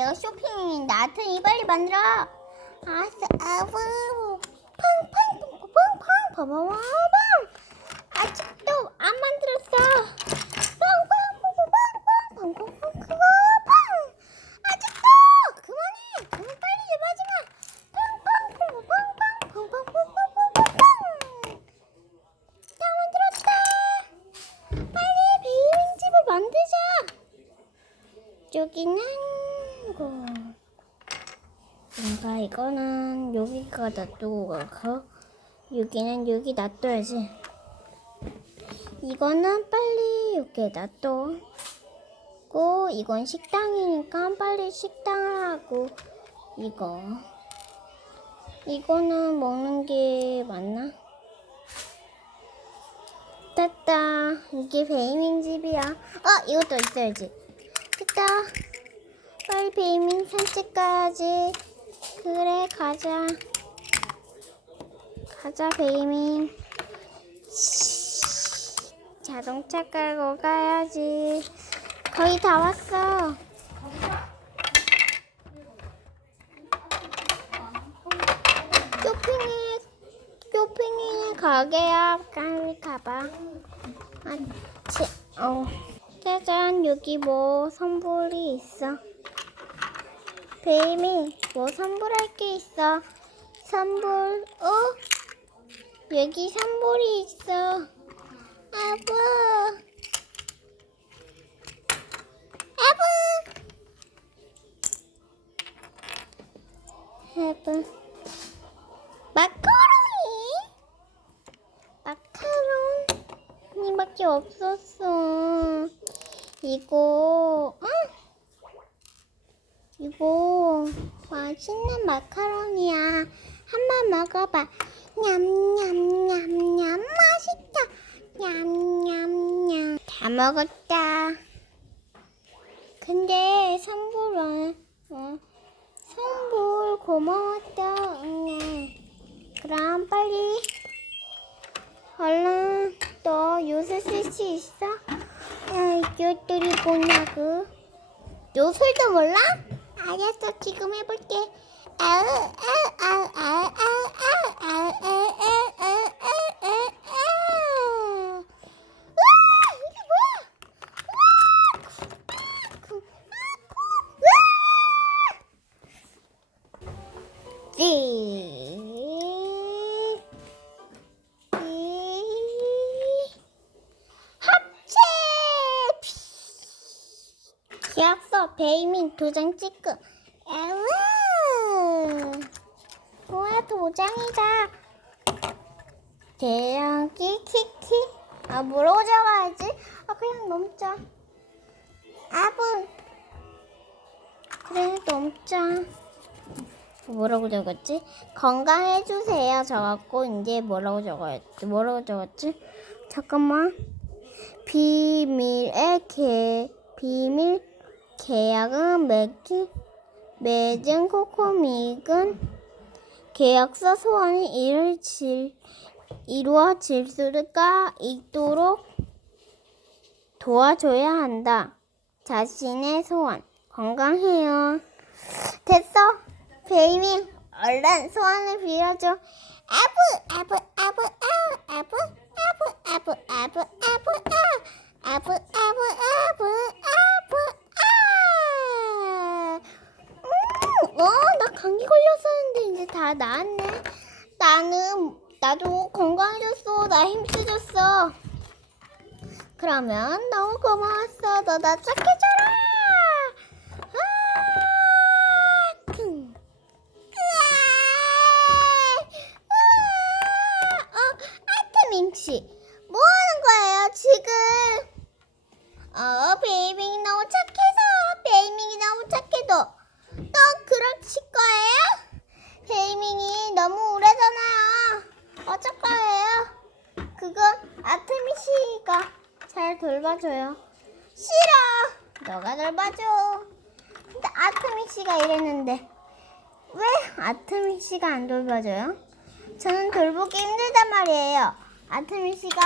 내가 쇼핑 나한테 이 빨리 만들어. 알았어. 아우. 팡팡 팡팡 봐봐봐. 아직도 안 만들었어. 팡팡 팡팡 팡팡 팡팡 팡. 아직도 그만해. 그만 빨리 좀 하지 마. 팡팡 팡팡 팡팡 팡팡 팡팡 팡. 다 만들었다. 빨리 베이비 집을 만들자. 여기는 곳. 뭔가 이거는 여기가 놔두고 가고 여기는 여기 놔둬야지. 이거는 빨리 여기 놔둬. 고 이건 식당이니까 빨리 식당을 하고 이거 이거는 먹는 게 맞나? 됐다. 이게 베이밍 집이야. 어, 이것도 있어야지. 됐다. 빨리 베이밍 산책 가야지. 그래, 가자. 가자, 베이밍. 자동차 끌고 가야지. 거의 다 왔어. 쇼핑이, 쇼핑이 가게야. 빨리 가봐. 아, 치, 어. 짜잔, 여기 뭐 선물이 있어. 베이미, 뭐 선물할 게 있어. 선물, 어? 여기 선물이 있어. 아부. 아부. 아부. 마카로니? 마카롱이밖에 없었어. 이거, 응? 이거 맛있는 마카롱이야. 한번 먹어봐. 냠냠냠냠 맛있다. 냠냠냠 다 먹었다. 근데 선물은 어, 선물 고마웠다. 응애. 그럼 빨리 얼른 너 요새 쓸 수 있어? 야, 이것들이 뭐냐고. 요술도 몰라? Olha, tô aqui comigo porque. Sim. 도장 찍고. 에우! 우와 도장이다. 대형기 키키. 아 뭐라고 적어야지? 아 그냥 넘자. 아분 그래 넘자. 뭐라고 적었지? 건강해주세요. 적었고 이제 뭐라고 적어야지? 뭐라고 적었지? 잠깐만. 비밀의 개 비밀 계약은 맺기, 맺은 코코믹은 계약서 소원이 이를 질, 이루어질 수가 있도록 도와줘야 한다. 자신의 소원. 건강해요. 됐어. 베이밍, 얼른 소원을 빌어줘. 아부, 아부, 아부, 아부, 아부, 아부, 아부, 아부. 그러면 너무 고마웠어. 너 나 착해 돌봐줘요. 싫어! 너가 돌봐줘. 근데 아트미 씨가 이랬는데, 왜 아트미 씨가 안 돌봐줘요? 저는 돌보기 힘들단 말이에요. 아트미 씨가!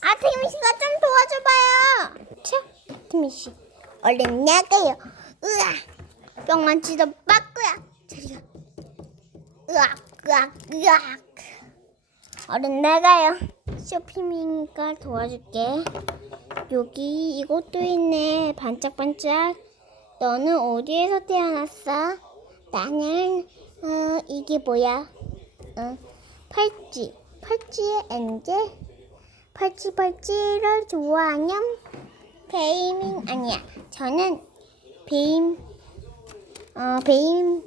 아트미 씨가 좀 도와줘봐요. 참, 아트미 씨. 얼른 나가요. 으악. 뿅만 치다 빠꾸야. 저리가. 으악, 으악, 으악. 얼른 나가요. 쇼핑이니까 도와줄게. 여기 이것도 있네. 반짝반짝. 너는 어디에서 태어났어? 나는 어 이게 뭐야? 어 팔찌. 팔찌의 엔젤. 팔찌 팔찌를 좋아하냐? 베이밍 아니야. 저는 베임 어 베임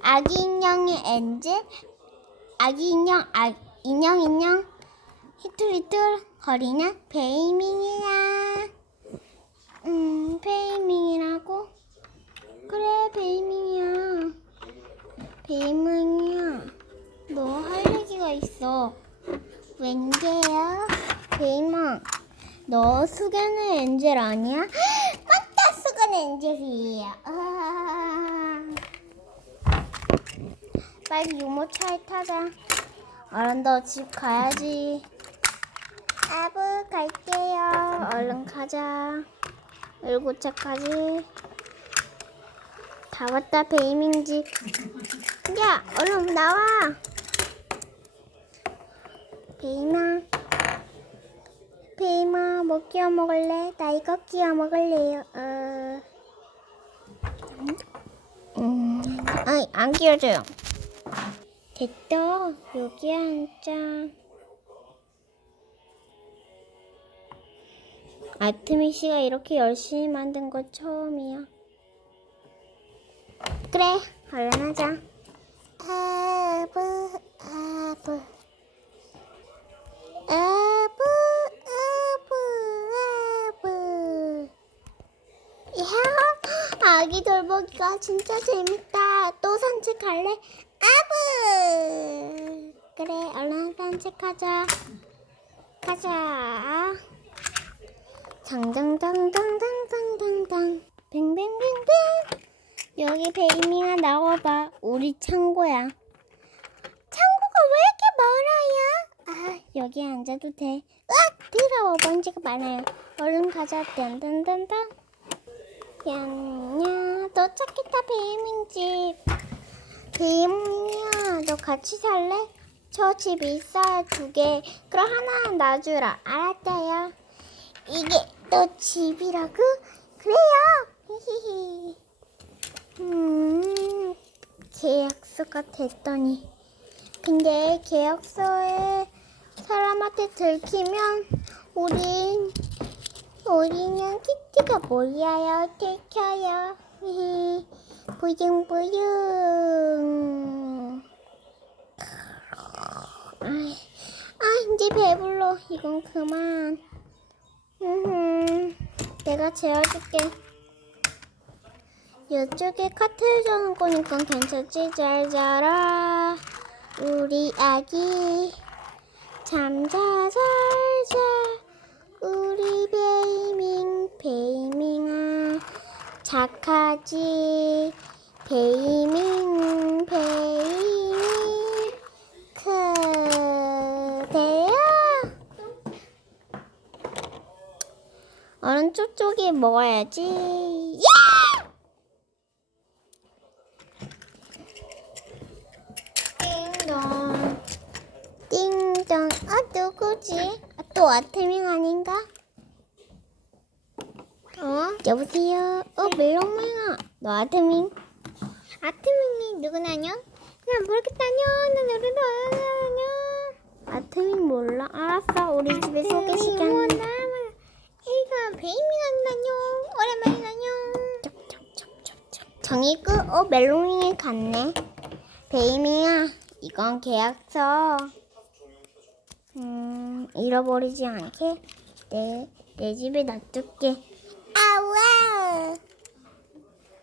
아기 인형의 엔젤 아기 인형 아 인형 인형 히틀히틀 거리는 베이밍이야. 음 베이밍이라고? 그래 베이밍이야. 베이밍이야. 너 할 얘기가 있어. 웬게요? 베이밍. 너 수견의 엔젤 아니야? 맞다 수견의 엔젤이에요 아. 빨리 유모차에 타자 얼른 너 집 가야지. 아부 갈게요. 얼른 가자. 일구차까지. 다 왔다 베이밍 집 야 얼른 나와. 베이마. 베이마 뭐 끼워 먹을래? 나 이거 끼워 먹을래요. 어... 음, 아이 안 끼워줘요. 됐다. 여기 앉자. 아트미 씨가 이렇게 열심히 만든 거 처음이야. 그래, 얼른 하자. 아부, 아부. 아부 아부 아부 야 아기 돌보기가 진짜 재밌다 또 산책할래? 그래 얼른 산책하자 가자 당당당당당당당당 뱅뱅뱅뱅 여기 베이밍아 나와봐 우리 창고야 창고가 왜 이렇게 멀어요? 아, 여기 앉아도 돼. 으악! 더러워. 먼지가 많아요. 얼른 가자. 딴딴딴딴. 너 찾겠다, 베이밍 집. 베이밍이야, 너 같이 살래? 저 집 있어요, 두 개. 그럼 하나는 놔주라. 알았어요. 이게 너 집이라고? 그래요. 히히히. 음, 계약서가 됐더니. 근데 계약서에 사람한테 들키면 우린 우리는 키티가 몰라요 들켜요 아이, 아 이제 배불러. 이건 그만. 음 내가 재워줄게. 이쪽에 카트를 자는 거니까 괜찮지? 잘 자라. 우리 아기. 잠자 잘자. 우리 베이밍 베이밍아 착하지. 베이밍 베이밍 그대야 얼른 쪽쪽이 먹어야지 예! 띵동 띵동 아 누구지? 아, 또 아트밍 아닌가? 어? 여보세요? 어 멜롱맹아 너 아트밍? 아트밍이 누구나냐? 그냥 모르겠다냐 나 노래도 안하냐 아트밍 몰라? 알았어 우리 집에 소개시켜 이거 베이밍 한다뇨 오랜만이다뇨 정이 끝? 어 멜롱이 갔네 베이밍아, 이건 계약서. 음, 잃어버리지 않게 내, 내 집에 놔둘게. 아와!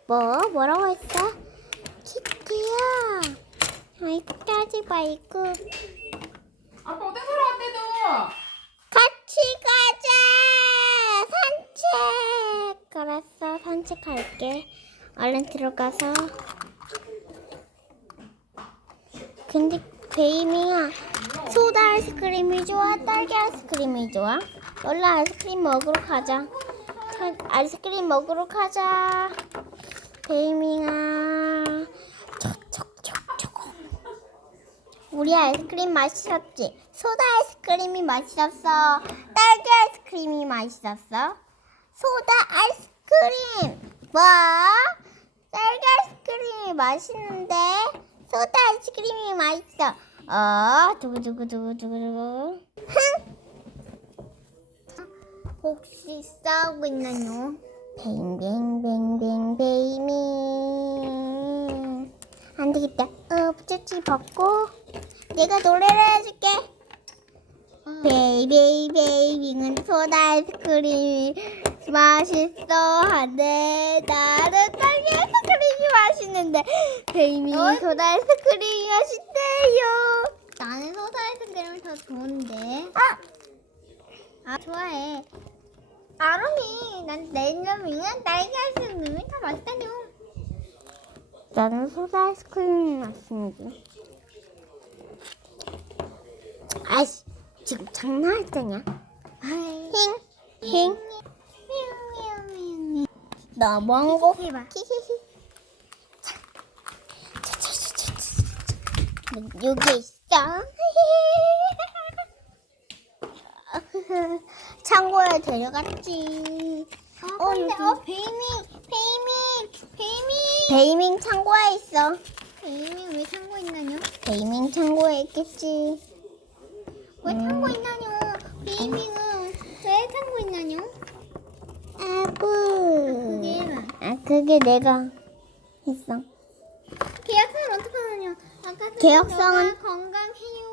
뭐? 뭐라고 했어? 키티야. 아이고, 따지 말고. 아빠 어디 왔대 너? 같이 가자! 산책! 알았어, 산책할게. 얼른 들어가서. 근데 베이밍아 소다 아이스크림이 좋아 딸기 아이스크림이 좋아? 얼른 아이스크림 먹으러 가자 가, 아이스크림 먹으러 가자. 베이밍아. 촉촉촉촉. 우리 아이스크림 맛있었지? 소다 아이스크림이 맛있었어. 딸기 아이스크림이 맛있었어. 소다 아이스크림. 뭐? 딸기 아이스크림이 맛있는데 소다 아이스크림이 맛있어. 어, 두구두구두구두구두구. 흥. 혹시 싸우고 있나요? 뱅뱅뱅뱅 베이밍 안 되겠다. 어, 부채찌 벗고 내가 노래를 해줄게. 베이베이 베이빙은 소다 아이스크림이 맛있어 한데 나는 딸기 아이스크림이 맛있는데 베이밍이 소다 아이스크림이 맛있대요. 나는 소다 아이스크림이 더 좋은데. 아, 아 좋아해. 아롬이 난 냉면이는 딸기 아이스크림이 더 맛있다뇨. 나는 소다 아이스크림이 맛있는데. 아이씨, 지금 장난할 때냐? 힝, 힝. 자, 자, 자, 자. 여기 있어. 창고에 데려갔지. 어, 근데 어 베이밍, 베이밍, 베이밍. 베이밍 창고에 있어. 베이밍 왜 창고에 있나요? 베이밍 창고에 있겠지. 왜 창고에 있나요? 베이밍은 왜 창고에 있나요? 그게 아 그게 내가 했어. 계약서는 어떻게 하느냐? 아까 계약서는 건강해요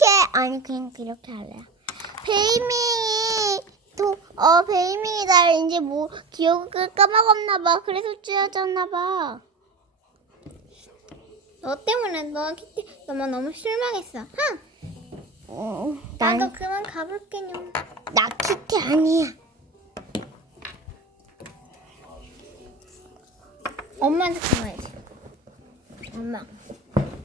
어떻게? 아니 그냥 그렇게 할래. 베이밍이 또어 베이밍이 날 이제 뭐 기억을 까먹었나 봐. 그래서 쥐어졌나 봐. 너 때문에 너 키티 너만 너무 실망했어. 흥. 어, 나도 그만 가볼게요. 나 키티 아니야. 엄마한테 전화해야지. 엄마.